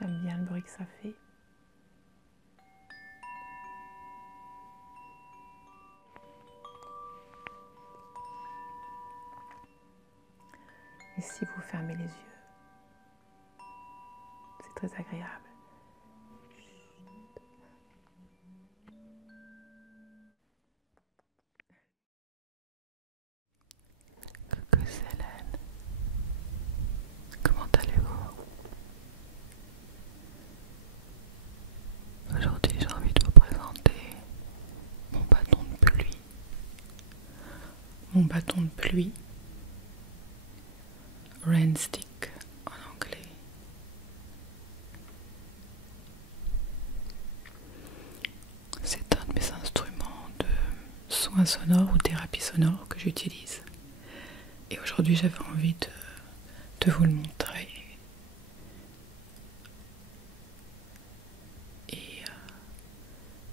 J'aime bien le bruit que ça fait. Et si vous fermez les yeux, c'est très agréable. Coucou, c'est Hélène. Comment allez-vous? Aujourd'hui, j'ai envie de vous présenter mon bâton de pluie. Mon bâton de pluie, Rain Stick en anglais. C'est un de mes instruments de soins sonores ou thérapie sonore que j'utilise. Et aujourd'hui, j'avais envie de vous le montrer.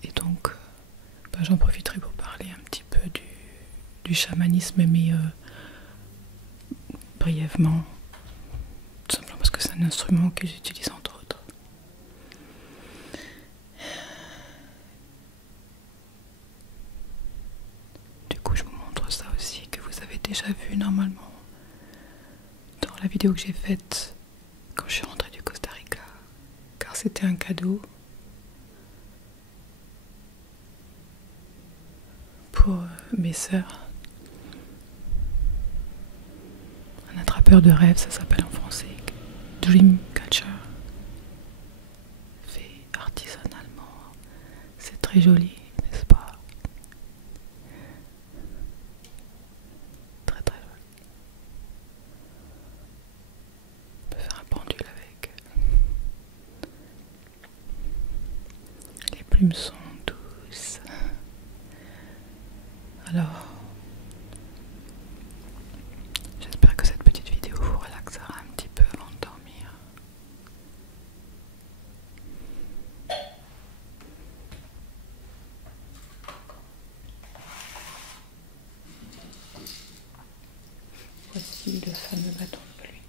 Et donc, j'en profiterai pour parler un petit peu du chamanisme, mais brièvement, tout simplement parce que c'est un instrument que j'utilise entre autres. Du coup, je vous montre ça aussi, que vous avez déjà vu normalement dans la vidéo que j'ai faite quand je suis rentrée du Costa Rica, car c'était un cadeau pour mes sœurs. Un attrapeur de rêves, ça s'appelle en français Dream Catcher, fait artisanalement. C'est très joli, n'est-ce pas? Très très joli. On peut faire un pendule avec. Les plumes sont douces. Alors, j'espère que cette petite vidéo vous relaxera un petit peu avant de dormir. Voici le fameux bâton de pluie.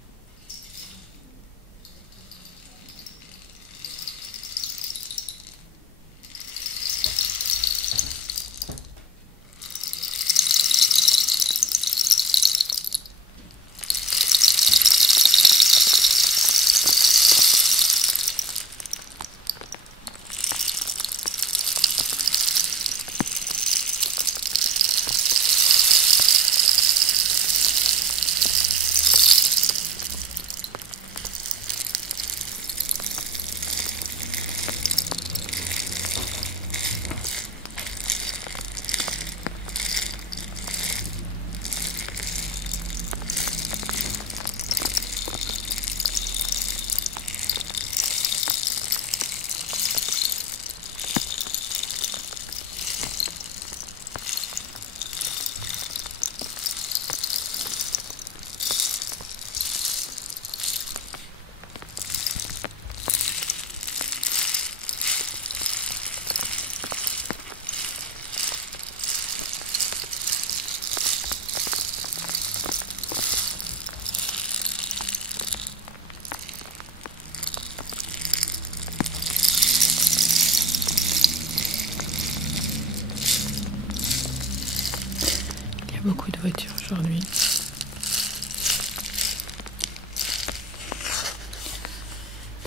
Il y a beaucoup de voitures aujourd'hui.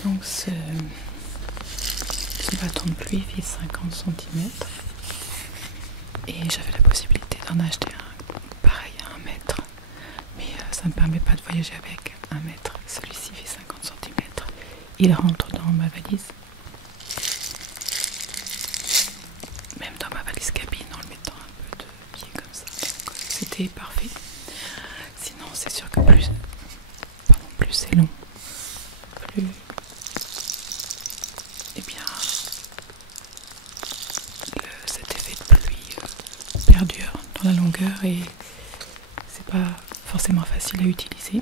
Donc ce bâton de pluie fait 50 cm et j'avais la possibilité d'en acheter un pareil à 1 mètre, mais ça ne me permet pas de voyager avec 1 mètre. Celui-ci fait 50 cm. Il rentre dans ma valise, même dans ma valise cabine, en le mettant un peu de pied comme ça. Donc c'était parfait. Sinon c'est sûr que plus c'est long, plus cet effet de pluie perdure dans la longueur et c'est pas forcément facile à utiliser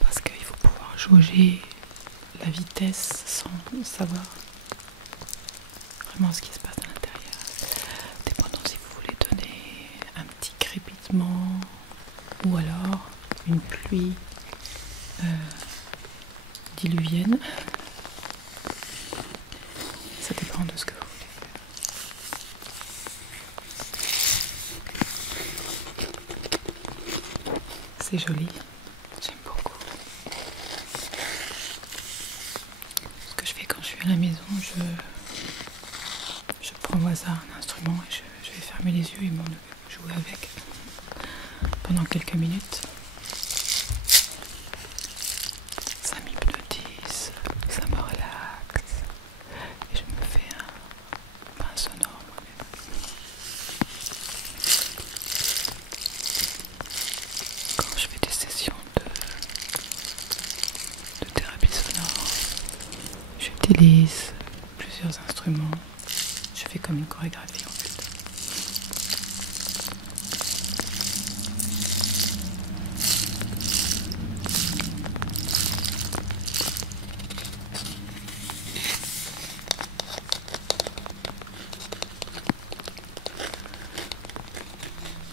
parce qu'il faut pouvoir jauger la vitesse sans savoir vraiment ce qui se passe à l'intérieur, dépendant si vous voulez donner un petit crépitement ou alors une pluie diluvienne. Ça dépend de ce que vous voulez. C'est joli, j'aime beaucoup. Ce que je fais quand je suis à la maison, je prends au hasard un instrument et je vais fermer les yeux et m'en jouer avec pendant quelques minutes. Ça m'hypnotise, ça me relaxe et je me fais un bain sonore moi-même. Quand je fais des sessions de thérapie sonore, j'utilise plusieurs instruments. Je fais comme une chorégraphie en fait.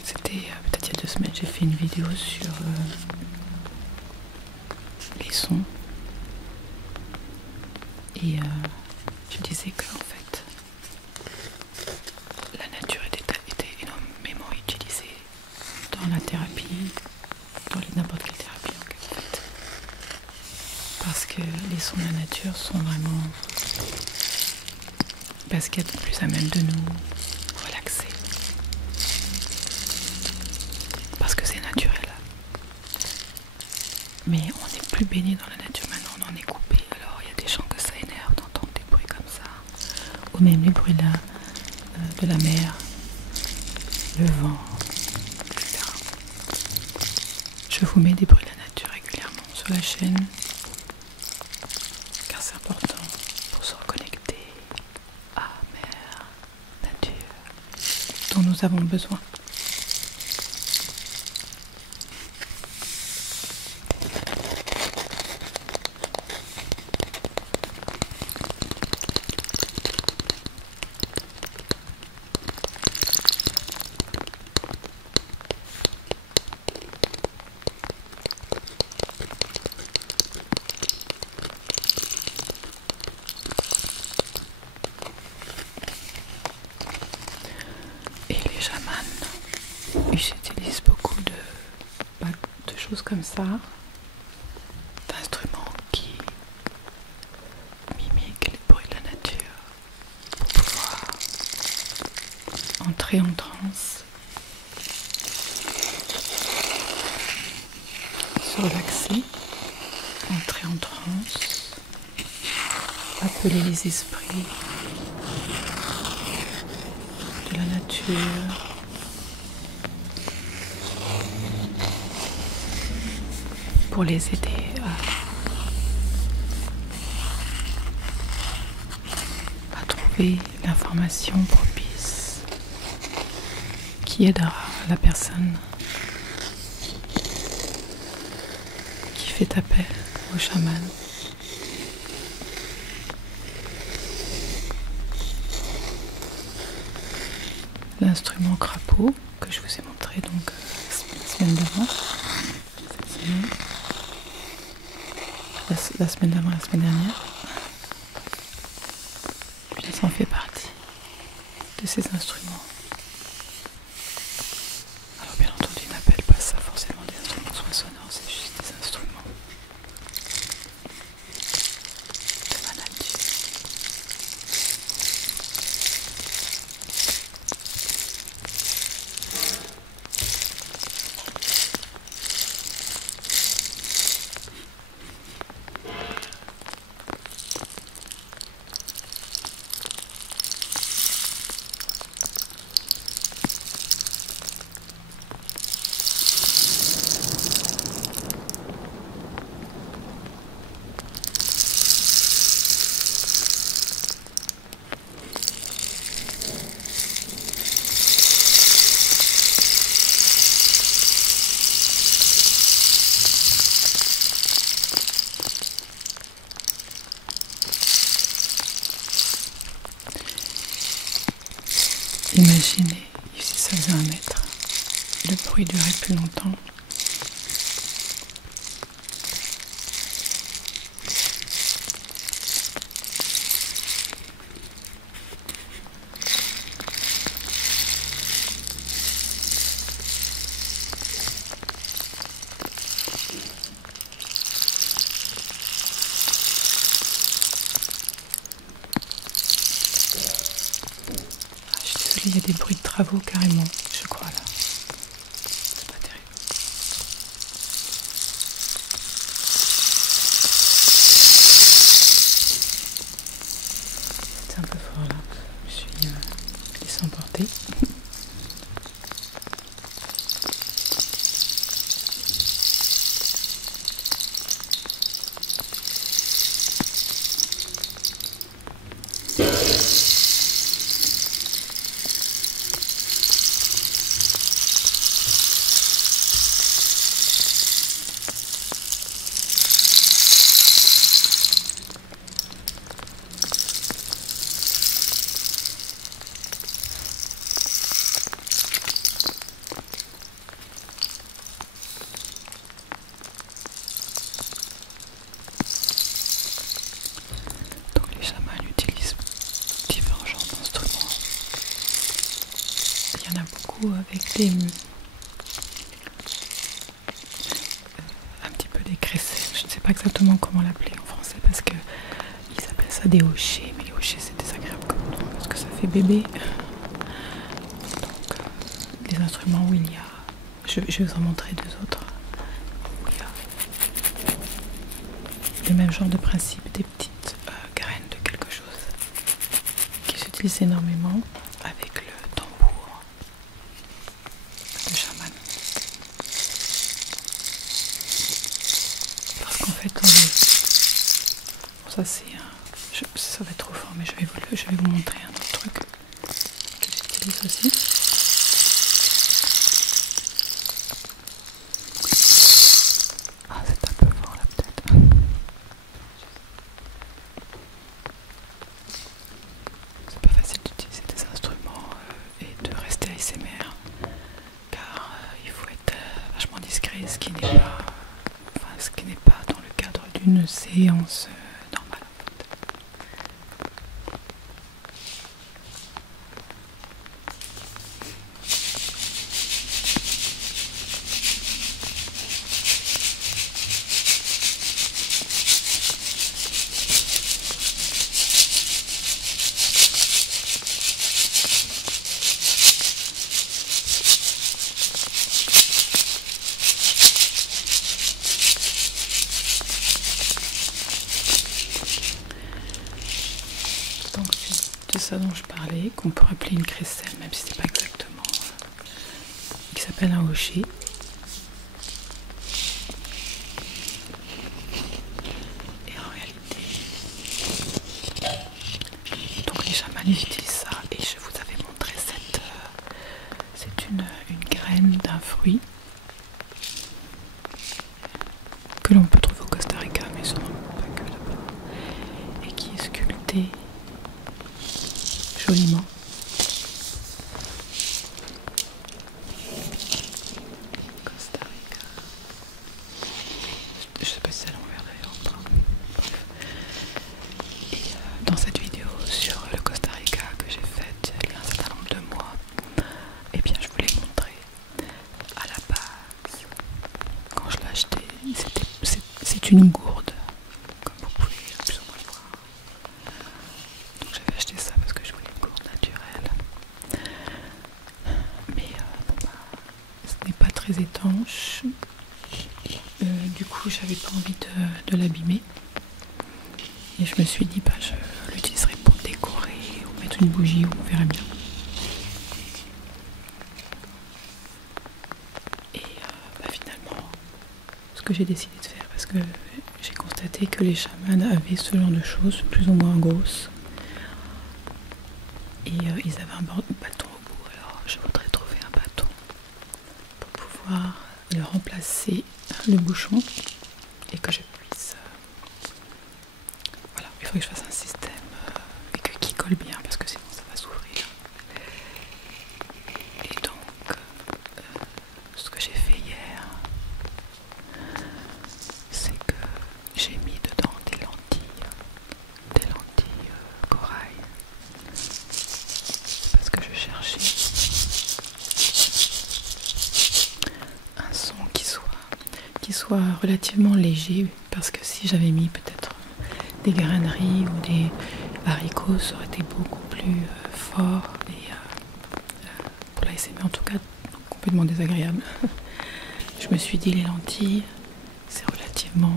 C'était peut-être il y a 2 semaines, j'ai fait une vidéo sur les sons et je disais que en fait la nature était énormément utilisée dans la thérapie, dans n'importe quelle thérapie en fait. Parce que les sons de la nature sont vraiment ce qu'il y a de plus à même de nous relaxer. Parce que c'est naturel. Mais on n'est plus baigné dans la nature maintenant, on en est coupé. Alors il y a des gens que ça énerve d'entendre des bruits comme ça. Ou même les bruits de la mer, le vent, etc. Je vous mets des bruits de la nature régulièrement sur la chaîne. Car c'est important pour se reconnecter à mer, nature, dont nous avons besoin. J'utilise beaucoup de choses comme ça, d'instruments qui mimiquent les bruits de la nature pour pouvoir entrer en transe, se relaxer, entrer en transe, appeler les esprits de la nature. Pour les aider à trouver l'information propice qui aidera la personne qui fait appel au chaman. L'instrument crapaud que je vous ai montré donc la semaine d'avant, cette semaine. La semaine d'avant, la semaine dernière. Ça en fait partie de ces instruments. Alors bien entendu, ils n'appellent pas ça forcément des instruments sonores, c'est juste des instruments de la nature. Imaginez si ça faisait 1 mètre, le bruit durait plus longtemps. des bruits de travaux carrément, je crois là. C'est pas terrible. C'était un peu fort là. Je me suis laissée emporter. Donc les chamans utilisent différents genres d'instruments. Il y en a beaucoup avec des un petit peu des crécelles. Je ne sais pas exactement comment l'appeler en français parce que ils appellent ça des hochets, mais les hochets c'est désagréable comme nom parce que ça fait bébé. Donc les instruments où il y a, je vais vous en montrer deux autres où il y a le même genre de principe, des petites graines de quelque chose qui s'utilisent énormément avec le tambour de chaman. Parce qu'en fait, bon, ça c'est un... ça va être trop fort, mais je vais vous montrer un autre truc que j'utilise aussi. Ah, c'est un peu fort là peut-être. C'est pas facile d'utiliser des instruments et de rester ASMR car il faut être vachement discret, ce qui n'est pas dans le cadre d'une séance normale. Donc c'est de ça dont je parlais, qu'on peut appeler une crécelle, même si c'est pas exactement, qui s'appelle un hocher. Et en réalité, donc les chamans utilisent ça, et je vous avais montré c'est une graine d'un fruit que l'on peut trouver au Costa Rica, mais sûrement pas que là-bas, et qui est sculptée joliment. Costa Rica. Je sais pas si c'est à l'envers d'ailleurs. Bref. Et dans cette vidéo sur le Costa Rica que j'ai faite il y a un certain nombre de mois, et bien je voulais montrer à la base, quand je l'ai acheté, c'est une gourde, comme vous pouvez plus ou moins le voir. Donc j'avais acheté ça parce que je voulais une gourde naturelle. Mais bon bah, ce n'est pas très étanche. Du coup j'avais pas envie de l'abîmer. Et je me suis dit bah je l'utiliserai pour décorer ou mettre une bougie, ou on verra bien. Et bah, finalement, ce que j'ai décidé de faire, parce que j'ai constaté que les chamans avaient ce genre de choses, plus ou moins grosses. Et ils avaient un bâton au bout, alors je voudrais trouver un bâton pour pouvoir le remplacer le bouchon et que je puisse... voilà, il faut que je fasse un système qui colle bien parce que sinon ça va s'ouvrir. Et donc, ce que j'ai fait hier, c'est que j'ai mis dedans des lentilles corail, parce que je cherchais un son qui soit relativement léger, parce que si j'avais mis peut-être des graineries ou des haricots, ça aurait été beaucoup plus fort et intéressée, mais en tout cas complètement désagréable. Je me suis dit les lentilles, c'est relativement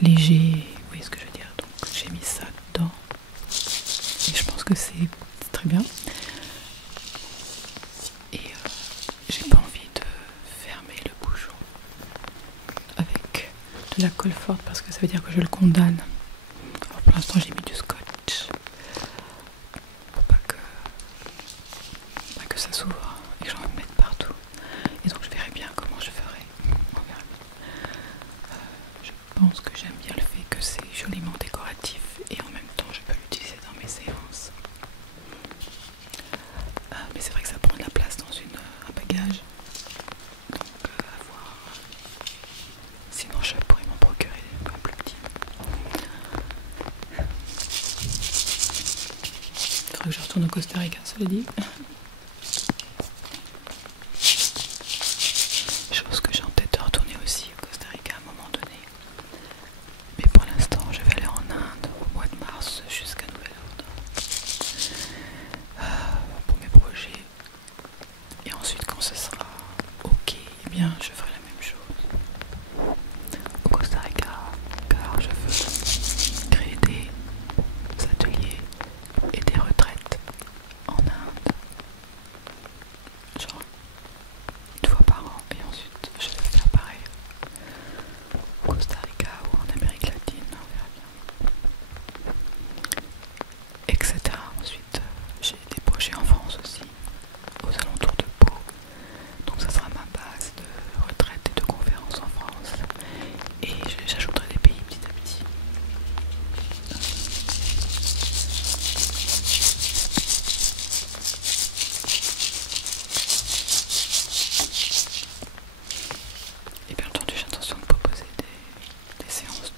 léger, vous voyez ce que je veux dire, donc j'ai mis ça dedans et je pense que c'est très bien. Et j'ai pas envie de fermer le bouchon avec de la colle forte parce que ça veut dire que je le condamne. Alors pour l'instant j'ai mis du scotch pour pas que ça s'ouvre et que j'en mette partout. Et donc je verrai bien comment je ferai. On verra bien. Je pense que j'aime bien le fait que c'est joliment décoratif et en même temps je peux l'utiliser dans mes séances. Mais c'est vrai que ça prend de la place dans un bagage. Donc à voir. Sinon je pourrais m'en procurer un plus petit. Il faudrait que je retourne au Costa Rica, cela dit. Chose que j'ai en tête de retourner aussi au Costa Rica à un moment donné. Mais pour l'instant, je vais aller en Inde au mois de mars jusqu'à nouvel ordre pour mes projets. Et ensuite, quand ce sera ok, eh bien, je ferai la même chose au Costa Rica, car je veux créer des ateliers et des retraites en Inde, genre une fois par an, et ensuite je vais faire pareil au Costa Rica ou en Amérique latine, on verra bien, etc. Ensuite j'ai des projets en France aussi, aux alentours de Pau, donc ça sera ma base de retraite et de conférences en France, et j'ajouterai des pays petit à petit. Et bien entendu, j'ai l'intention de proposer des séances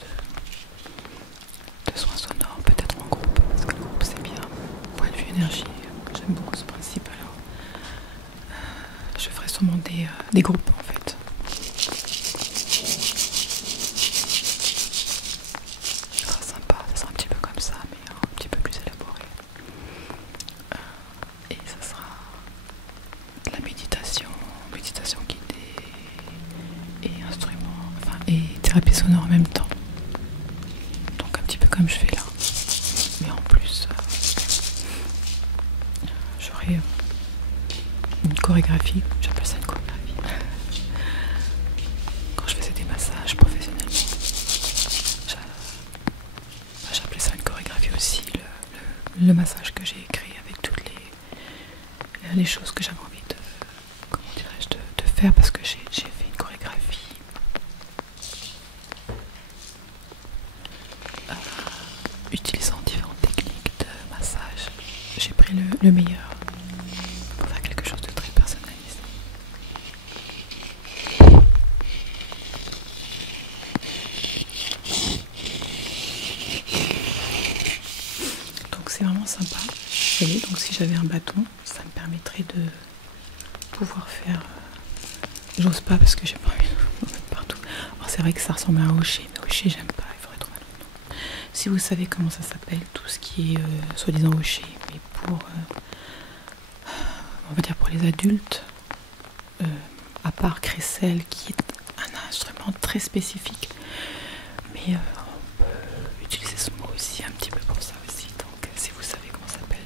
de soins sonores, peut-être en groupe, parce que le groupe c'est bien. Point de vue énergie, j'aime beaucoup ce principe, alors je ferai sûrement des groupes en fait. Ça sera sympa, ça sera un petit peu comme ça, mais un petit peu plus élaboré. Et ça sera de la méditation guidée et instruments, enfin, et thérapie sonore en même temps. Donc un petit peu comme je fais là. Mais en plus, j'aurai une chorégraphie, j'appelle ça une chorégraphie. Quand je faisais des massages professionnellement, j'appelais ça une chorégraphie aussi, le massage que j'ai écrit avec toutes les choses que j'avais envie de, comment dirais-je, de faire, parce que j'ai fait une chorégraphie utilisant différentes techniques de massage. J'ai pris le meilleur pour faire quelque chose de très personnalisé. Donc c'est vraiment sympa. Vous voyez, donc si j'avais un bâton, ça me permettrait de pouvoir faire... J'ose pas parce que j'ai pas envie de mettre partout. Alors c'est vrai que ça ressemble à un hocher, mais hocher j'aime pas, il faudrait trouver un autre nom. Si vous savez comment ça s'appelle, tout ce qui est soi-disant hocher, mais pour, on va dire pour les adultes, à part Crécelle qui est un instrument très spécifique, mais on peut utiliser ce mot aussi un petit peu pour ça aussi. Donc si vous savez comment ça s'appelle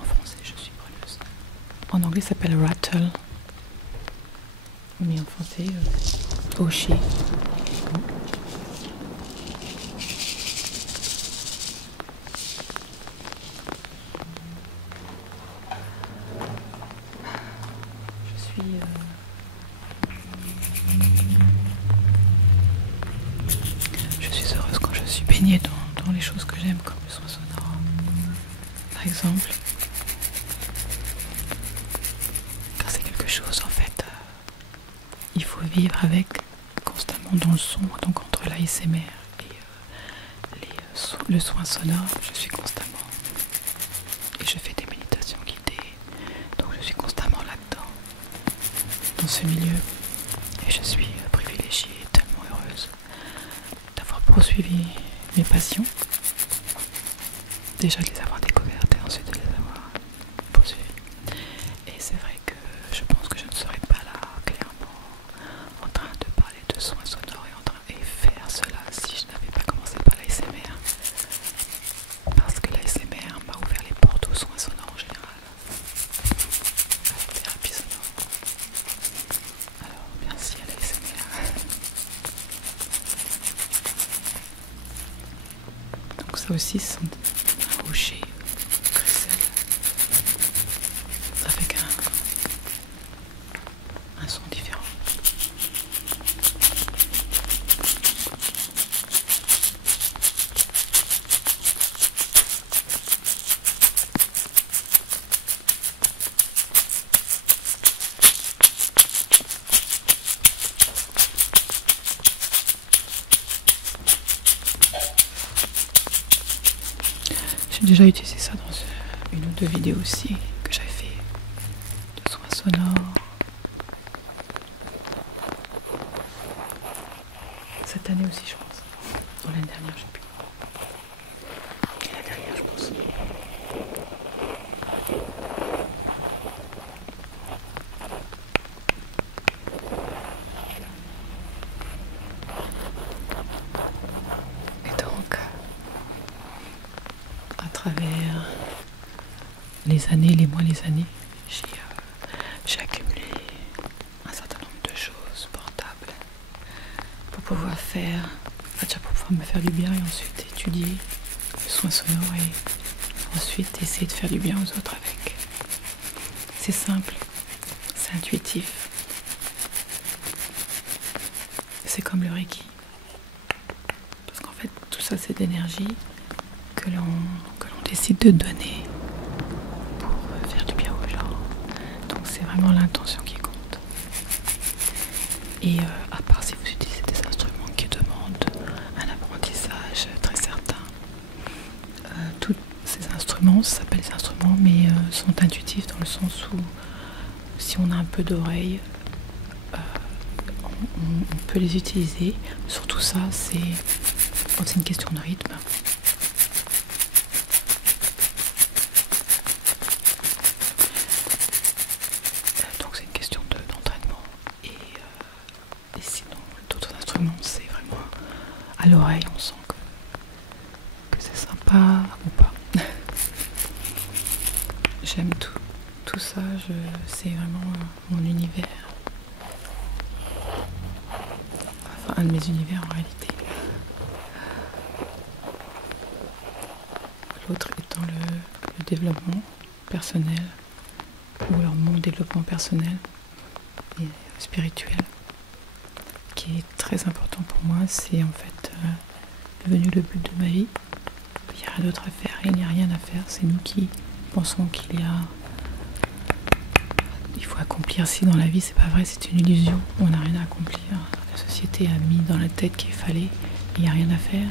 en français, je suis preneuse. En anglais ça s'appelle rattle, mais en français hocher. Je suis heureuse quand je suis baignée dans les choses que j'aime, comme le son sonore, par exemple. Car c'est quelque chose, en fait, il faut vivre avec constamment dans le son. Donc entre l'ASMR et le soin sonore, je suis constamment. Et je fais des méditations guidées. Donc je suis constamment là-dedans, dans ce milieu. Et je suis privilégiée et tellement heureuse d'avoir poursuivi mes passions. Déjà de les avoir découvertes et ensuite de les avoir poursuivies. de soins sonores et faire cela si je n'avais pas commencé par l'ASMR. Parce que l'ASMR m'a ouvert les portes aux soins sonores en général, à la thérapie sonore. Alors merci à l'ASMR. Donc ça aussi, c'est un rocher cristal avec un son différent. J'ai déjà utilisé ça dans une ou deux vidéos aussi que j'avais fait de soins sonores. Cette année aussi, je pense. Ou l'année dernière, je sais plus. Et la dernière, je pense. Et donc, à travers les années, les mois, les années, j'ai accumulé un certain nombre de choses portables pour pouvoir faire, déjà pour pouvoir me faire du bien et ensuite étudier le soin sonore et ensuite essayer de faire du bien aux autres avec. C'est simple, c'est intuitif, c'est comme le Reiki. Parce qu'en fait, tout ça, c'est d'énergie que l'on décide de donner pour faire du bien aux gens. Donc c'est vraiment l'intention qui compte. Et à part si vous utilisez des instruments qui demandent un apprentissage très certain, tous ces instruments, ça s'appelle des instruments, mais sont intuitifs dans le sens où si on a un peu d'oreille, on peut les utiliser. Surtout ça, c'est une question de rythme. Donc c'est une question d'entraînement. Et sinon, d'autres instruments, c'est vraiment à l'oreille, on sent que c'est sympa ou pas. J'aime tout ça, c'est vraiment mon univers. Enfin, un de mes univers en réalité. L'autre étant le développement personnel, ou alors mon développement personnel et spirituel, qui est très important pour moi. C'est en fait devenu le but de ma vie. Il n'y a rien d'autre à faire, il n'y a rien à faire. C'est nous qui pensons il faut accomplir ci dans la vie. C'est pas vrai, c'est une illusion. On n'a rien à accomplir. La société a mis dans la tête qu'il fallait. Il n'y a rien à faire.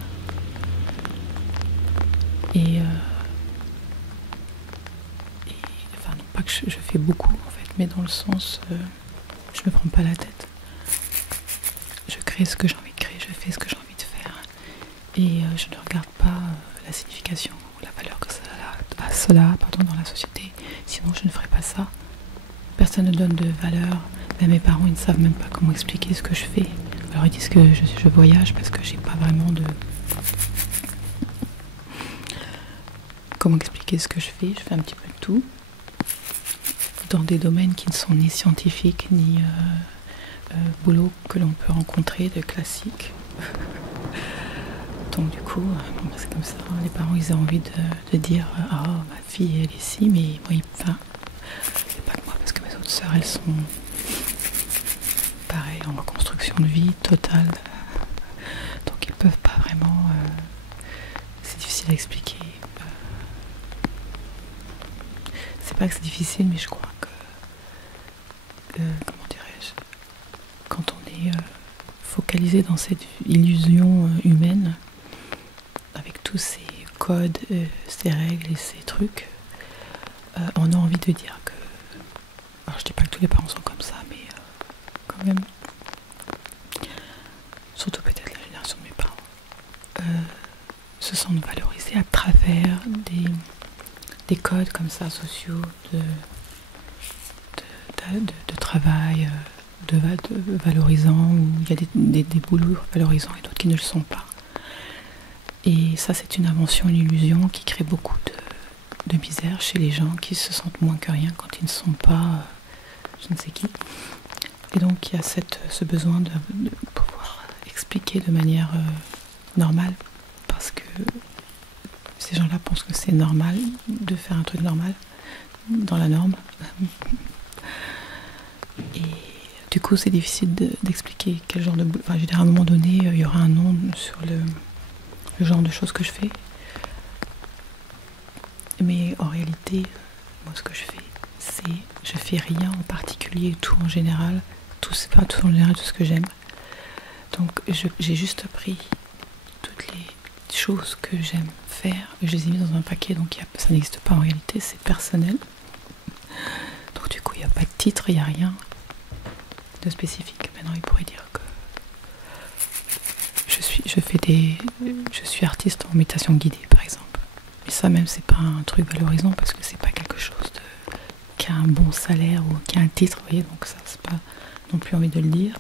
Et enfin, non pas que je fais beaucoup en fait, mais dans le sens, je me prends pas la tête. Je crée ce que j'ai envie de créer, je fais ce que j'ai envie de faire, et je ne regarde pas la signification ou la valeur que cela a dans la société. Sinon, je ne ferais pas ça. Personne ne donne de valeur. Même mes parents, ils ne savent même pas comment expliquer ce que je fais. Alors ils disent que je voyage parce que j'ai pas vraiment de... Comment expliquer ce que je fais? Je fais un petit peu de tout, dans des domaines qui ne sont ni scientifiques, ni boulot que l'on peut rencontrer, de classique. Donc du coup, bon, c'est comme ça. Les parents, ils ont envie de dire « Ah, ma fille, elle est ici », mais moi, enfin, c'est pas que moi, parce que mes autres sœurs, elles sont pareil, en reconstruction de vie totale. Donc ils peuvent pas vraiment... c'est difficile à expliquer. C'est pas que c'est difficile, mais je crois que... comment dirais-je, quand on est focalisé dans cette illusion humaine, avec tous ces codes, ces règles et ces trucs, on a envie de dire que... Alors je dis pas que tous les parents sont comme ça, mais quand même, surtout peut-être la génération de mes parents, se sentent valorisés à travers des codes comme ça sociaux de travail, de valorisants, où il y a des boulots valorisants et d'autres qui ne le sont pas. Et ça, c'est une invention, une illusion qui crée beaucoup de misère chez les gens qui se sentent moins que rien quand ils ne sont pas je ne sais qui. Et donc il y a ce besoin de pouvoir expliquer de manière normale, parce que ces gens-là pensent que c'est normal de faire un truc normal dans la norme. Et du coup c'est difficile d'expliquer quel genre de... Enfin, je veux dire, à un moment donné, il y aura un nom sur le genre de choses que je fais. Mais en réalité, moi ce que je fais, je fais rien en particulier, tout en général, tout en général, tout ce que j'aime. Donc j'ai juste pris toutes les choses que j'aime faire et je les ai mis dans un paquet, donc ça n'existe pas en réalité, c'est personnel. Donc du coup il n'y a pas de titre, il n'y a rien de spécifique. Maintenant il pourrait dire que je suis artiste en méditation guidée par exemple. Et ça même c'est pas un truc valorisant parce que c'est pas quelque chose qui a un bon salaire ou qui a un titre, vous voyez, donc ça c'est pas non plus envie de le dire.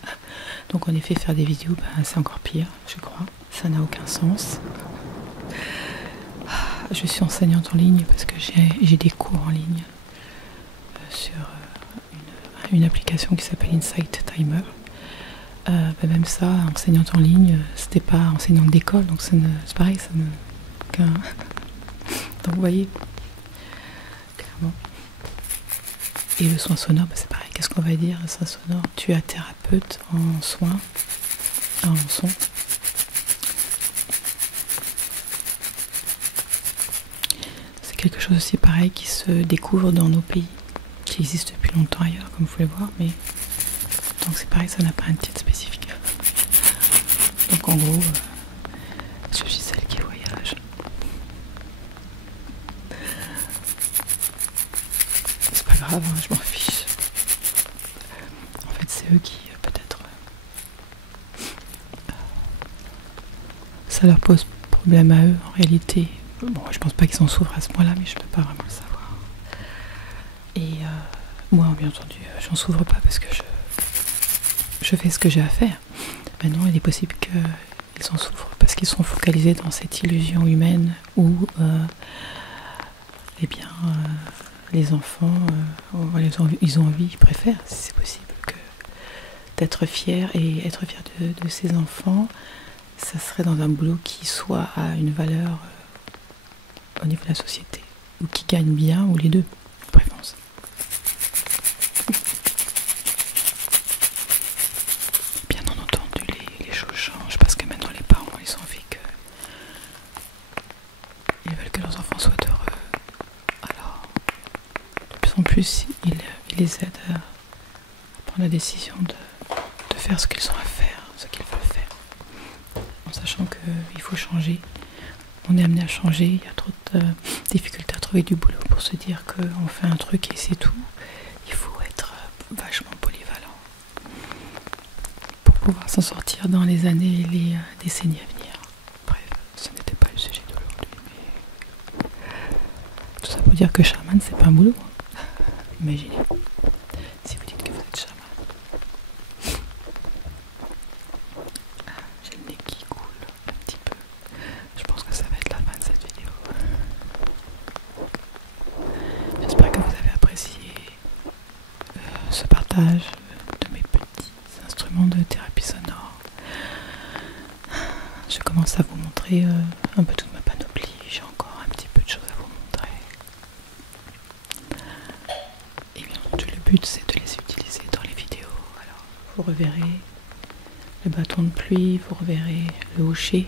Donc en effet faire des vidéos, c'est encore pire, je crois, ça n'a aucun sens. Je suis enseignante en ligne parce que j'ai des cours en ligne sur une application qui s'appelle Insight Timer. Même ça, enseignante en ligne, c'était pas enseignante d'école, donc c'est pareil, ça ne... Donc vous voyez, clairement. Et le soin sonore, c'est pareil, qu'est-ce qu'on va dire, le soin sonore? Tu es thérapeute en soins, en son. C'est quelque chose aussi pareil qui se découvre dans nos pays, qui existe depuis longtemps ailleurs, comme vous pouvez voir, mais donc c'est pareil, ça n'a pas un titre spécifique. Donc en gros, je suis celle qui voyage. C'est pas grave, hein, je m'en fiche. En fait, c'est eux qui, peut-être, ça leur pose problème à eux, en réalité. Bon, je pense pas qu'ils en souffrent à ce point-là, mais je peux pas vraiment le savoir. Et moi, bien entendu, j'en souffre pas parce que je fais ce que j'ai à faire. Maintenant, il est possible qu'ils en souffrent parce qu'ils sont focalisés dans cette illusion humaine où les enfants, ils ont envie, ils préfèrent, si c'est possible, d'être fiers. Et être fier de ces enfants, ça serait dans un boulot qui soit à une valeur au niveau de la société, ou qui gagne bien, ou les deux, de préférence. Bien entendu, les choses changent, parce que maintenant les parents, ils ont envie ils veulent que leurs enfants soient heureux. Alors, de plus en plus, ils les aident à prendre la décision de faire ce qu'ils ont à faire, ce qu'ils veulent faire, en sachant qu'il faut changer. On est amené à changer, il y a trop de difficultés à trouver du boulot pour se dire qu'on fait un truc et c'est tout. Il faut être vachement polyvalent pour pouvoir s'en sortir dans les années et les décennies à venir. Bref, ce n'était pas le sujet d'aujourd'hui, mais tout ça pour dire que chaman, c'est pas un boulot. Imaginez, si vous dites que vous êtes chaman. J'ai le nez qui coule un petit peu. Je pense que ça va être la fin de cette vidéo. J'espère que vous avez apprécié ce partage de mes petits instruments de thérapie sonore. Je commence à vous montrer un peu toute ma panoplie. J'ai encore un petit peu de choses à vous montrer. Et bien entendu, le but c'est de les utiliser dans les vidéos. Alors vous reverrez le bâton de pluie, vous reverrez le hocher,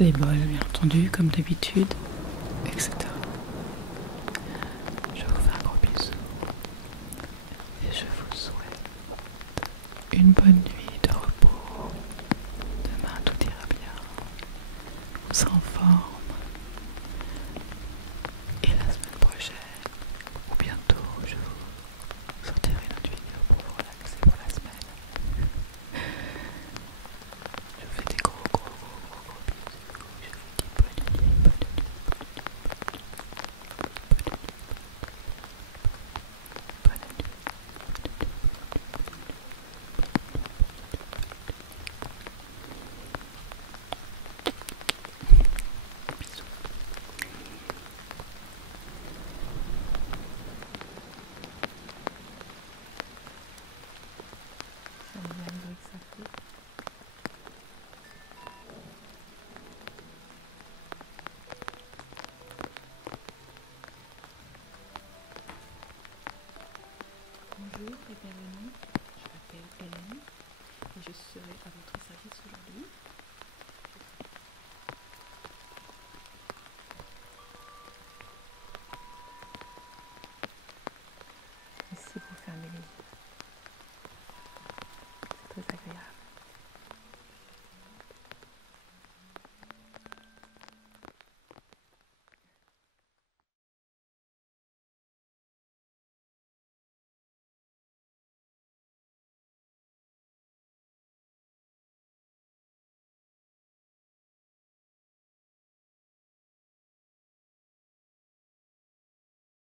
les bols bien entendu comme d'habitude.